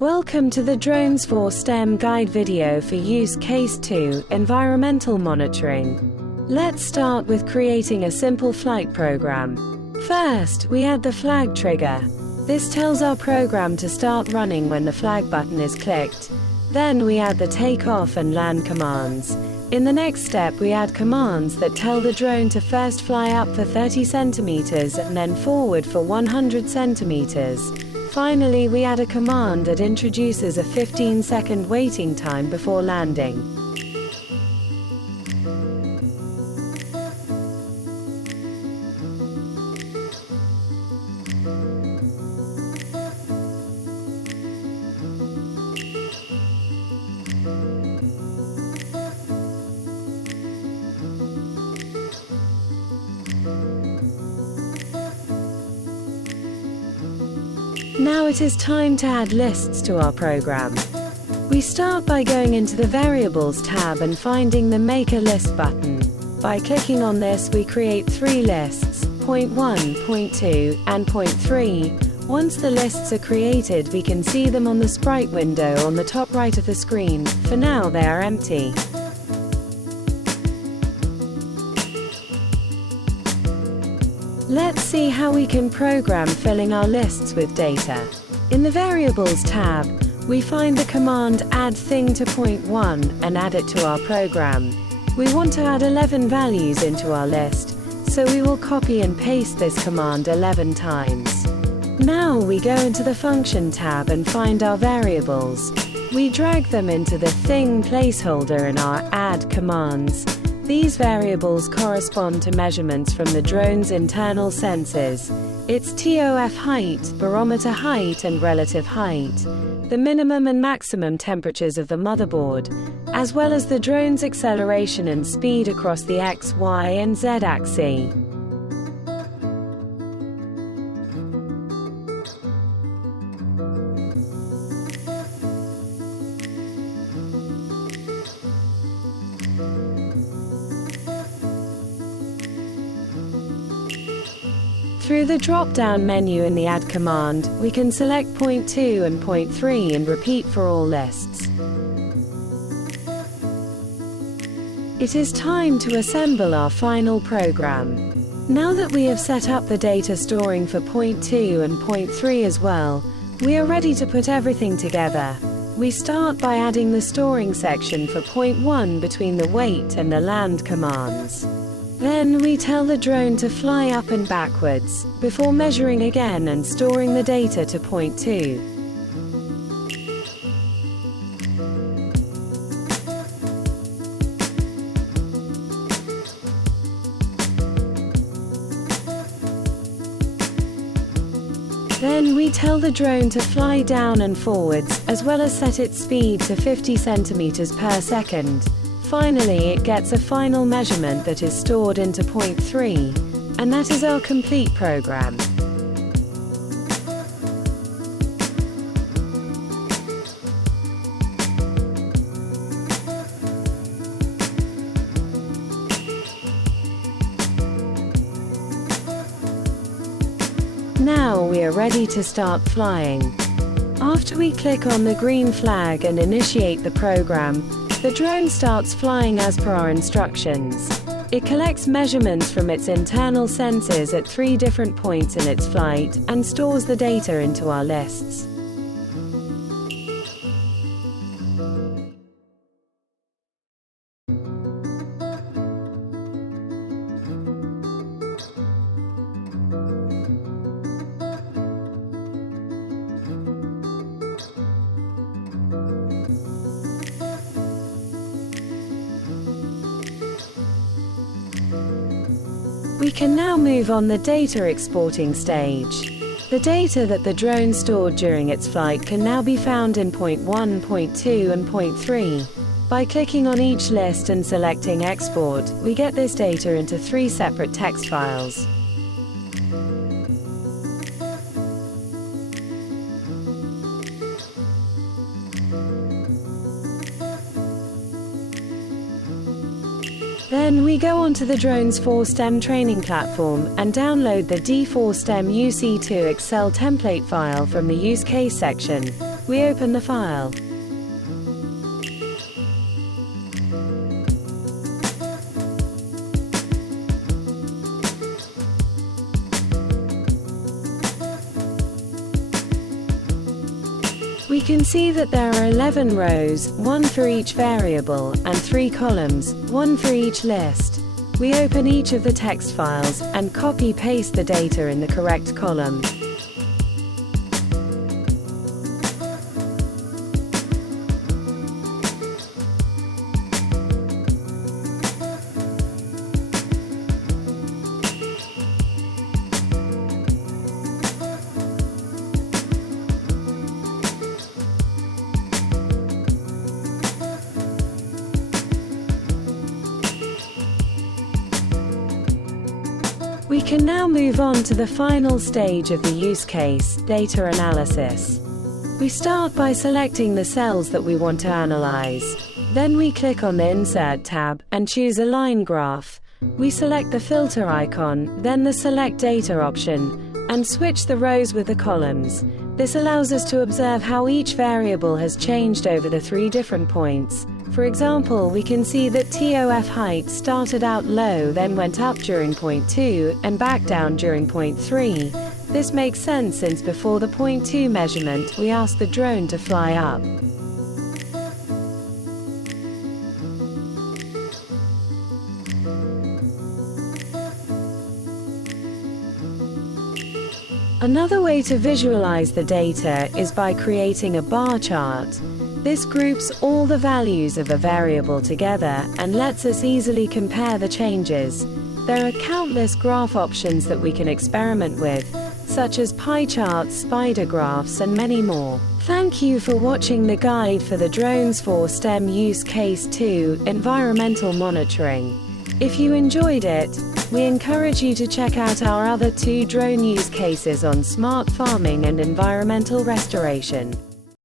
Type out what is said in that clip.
Welcome to the D4stem guide video for use case 2, environmental monitoring. Let's start with creating a simple flight program. First, we add the flag trigger. This tells our program to start running when the flag button is clicked. Then we add the takeoff and land commands. In the next step, we add commands that tell the drone to first fly up for 30 centimeters and then forward for 100 centimeters. Finally, we add a command that introduces a 15-second waiting time before landing. Now it is time to add lists to our program. We start by going into the Variables tab and finding the Make a List button. By clicking on this, we create 3 lists, point 1, point 2, and point 3. Once the lists are created, we can see them on the sprite window on the top right of the screen. For now, they are empty. Let's see how we can program filling our lists with data. In the Variables tab, we find the command add thing to point 1 and add it to our program. We want to add 11 values into our list, so we will copy and paste this command 11 times. Now we go into the Function tab and find our variables. We drag them into the thing placeholder in our add commands. These variables correspond to measurements from the drone's internal sensors. Its TOF height, barometer height, and relative height, the minimum and maximum temperatures of the motherboard, as well as the drone's acceleration and speed across the X, Y, and Z axes. Through the drop-down menu in the Add command, we can select point 2 and point 3 and repeat for all lists. It is time to assemble our final program. Now that we have set up the data storing for point 2 and point 3 as well, we are ready to put everything together. We start by adding the storing section for point 1 between the wait and the land commands. Then we tell the drone to fly up and backwards, before measuring again and storing the data to point 2. Then we tell the drone to fly down and forwards, as well as set its speed to 50 centimeters per second. Finally, it gets a final measurement that is stored into point 3, and that is our complete program. Now we are ready to start flying. After we click on the green flag and initiate the program, the drone starts flying as per our instructions. It collects measurements from its internal sensors at 3 different points in its flight, and stores the data into our lists. We can now move on the data exporting stage. The data that the drone stored during its flight can now be found in point 1, point 2, and point 3. By clicking on each list and selecting Export, we get this data into 3 separate text files. Then we go onto the D4stem training platform and download the D4stem UC2 Excel template file from the use case section. We open the file. We can see that there are 11 rows, 1 for each variable, and 3 columns, 1 for each list. We open each of the text files, and copy-paste the data in the correct column. We can now move on to the final stage of the use case, data analysis. We start by selecting the cells that we want to analyze. Then we click on the Insert tab, and choose a line graph. We select the filter icon, then the Select Data option, and switch the rows with the columns. This allows us to observe how each variable has changed over the 3 different points. For example, we can see that TOF height started out low, then went up during point 2, and back down during point 3. This makes sense since before the point 2 measurement, we asked the drone to fly up. Another way to visualize the data is by creating a bar chart. This groups all the values of a variable together and lets us easily compare the changes. There are countless graph options that we can experiment with, such as pie charts, spider graphs, and many more. Thank you for watching the guide for the D4stem use case 2, environmental monitoring. If you enjoyed it, we encourage you to check out our other 2 drone use cases on smart farming and environmental restoration.